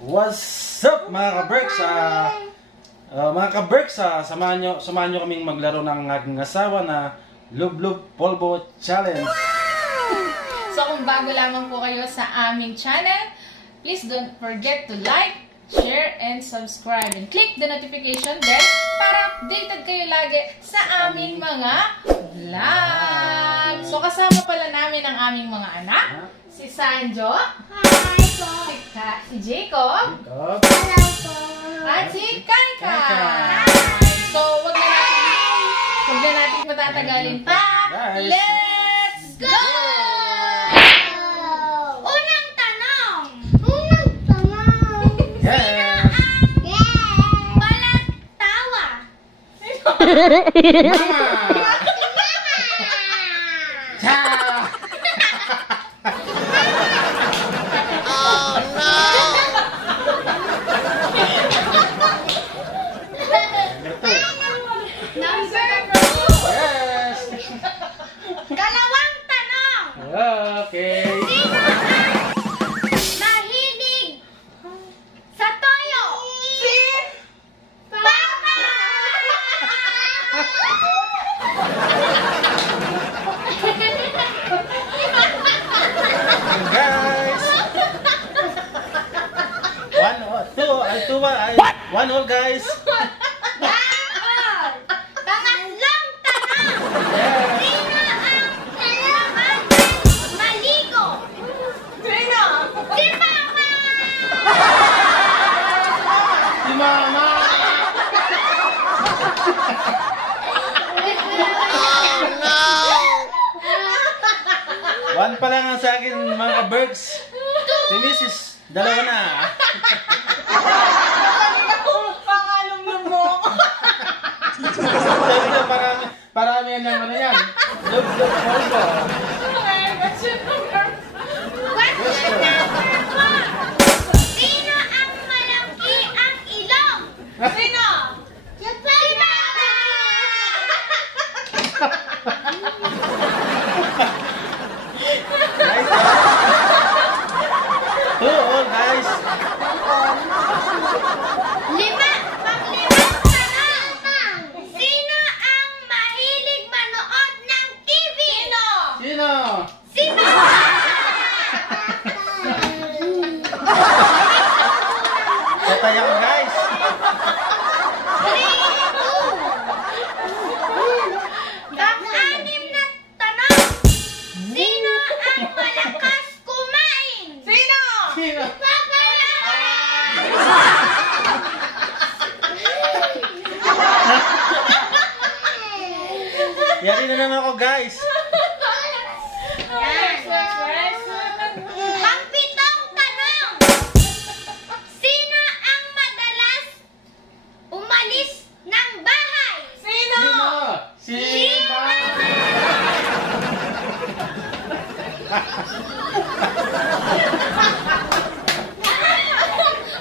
What's up mga ka-Berks? Mga ka-Berks, samahan nyo kaming maglaro ng aking asawa na Lub-Lub Polvo Challenge. So kung bago lamang po kayo sa aming channel, please don't forget to like, share, and subscribe. And click the notification bell para updated kayo lagi sa aming mga vlog. So kasama pala namin ang aming mga anak. Si Sanjo. Hi po. Si Jacob. Hello po. At si Kaika. So, wag na natin matatagalin pa. Let's go! Unang tanong. Yes! Balat tawa. Mama! Kalawang tanong. Okay. Sino ang mahilig sa toyo? Si Papa! Guys! One all guys! Pangatlong tanong. Sino ang kailangan maligo? Sino? Si Mama! Si Mama! One pa lang ang sa akin mga ka-Berks. Si Mrs. Dalawa na. Pangalong mo. Parami yan ng ano yan. Lub-Lub Polvo. Question number 4. Sino ang malaki ang ilong? Sino? Si Mama! All guys. Panglimang tanong. Sino ang mahilig manood ng TV? Sino? Si Mama! Patay ako guys. 3, 2. Pang-anim na tanong. Sino ang malakas kumain? Sino? Sino? Papa! Yari na naman ako guys. Pang-pitong tanong. Sino ang madalas umalis ng bahay? Sino? Si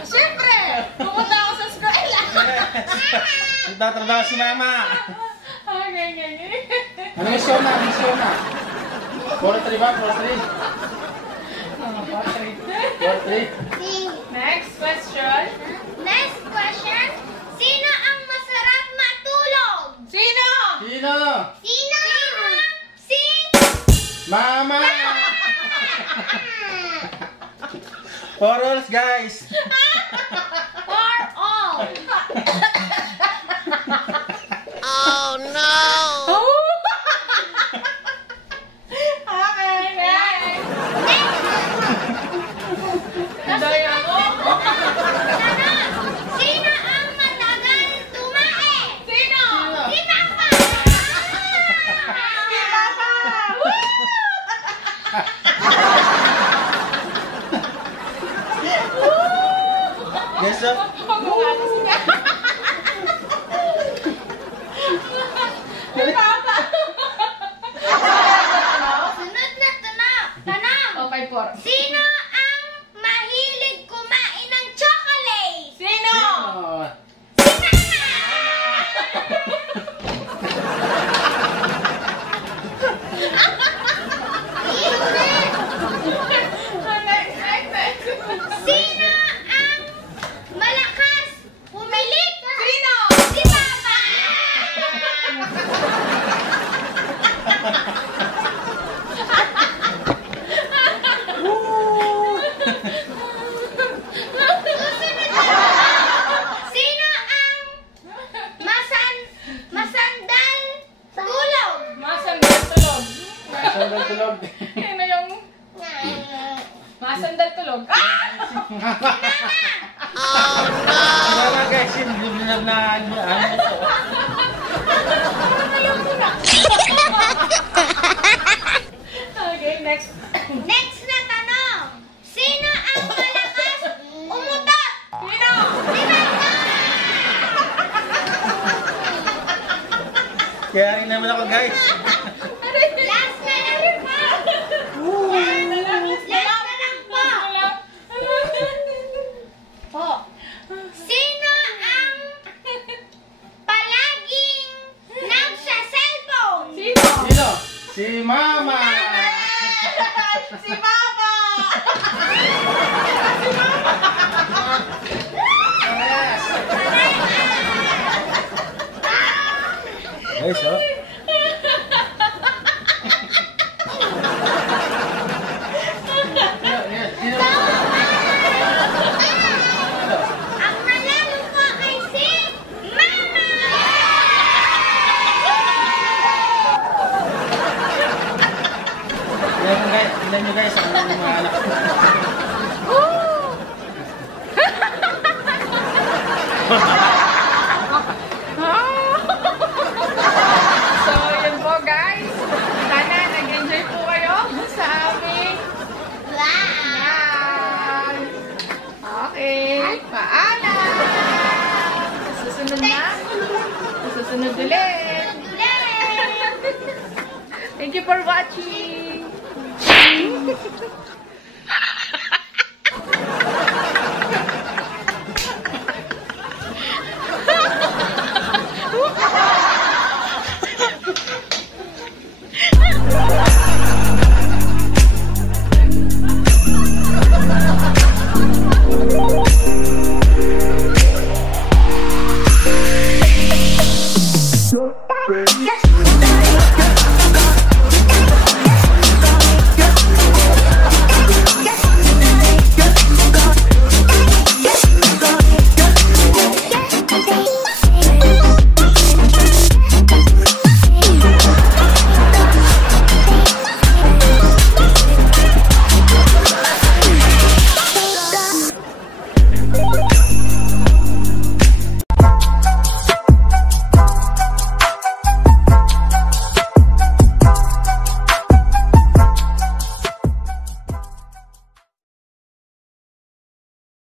Siyempre! Pumunta ako sa eskwela! Nagtatrabaho si Mama. Okay. Ano mission na? Mission na. 43 ba? 43? 43? Next question. Next question. Sino ang masarap matulog? Sino? Sino? Sino? Si Mama! For all guys. For all. Oh no! Okay, next. Daya mo. Tanong. Sino ang matagal tumae? Sino? Si Papa! Si Papa! Yes, sir. Cor. Sino ang mahilig kumain ng chocolate? Sino? Sino ang malakas pumilit? Sino? Si Papa! Susunod na. Sino ang masandal tulog? Masandal tulog. Sandal tulog. Ano yung masandal tulog? Ah! Wala guys, hindi na ano ito. Okay, next. Next na tanong. Sino ang malakas umutot? Sino? Si Papa! Kaya rin naman ako guys. Last na lang po. Last na lang po. Po. Sino ang palaging nagsa-cellphone? Sino? Sino? Si Mama. Si Papa! Guys, oh. Ang nanalo po ay si Mama! Tignan nyo guys, ang mga anak ko. So, yun po guys. Sana nag-enjoy po kayo sa aming vlog. Okay. Paalam! Sa susunod na. Sa susunod ulit. Thank you for watching.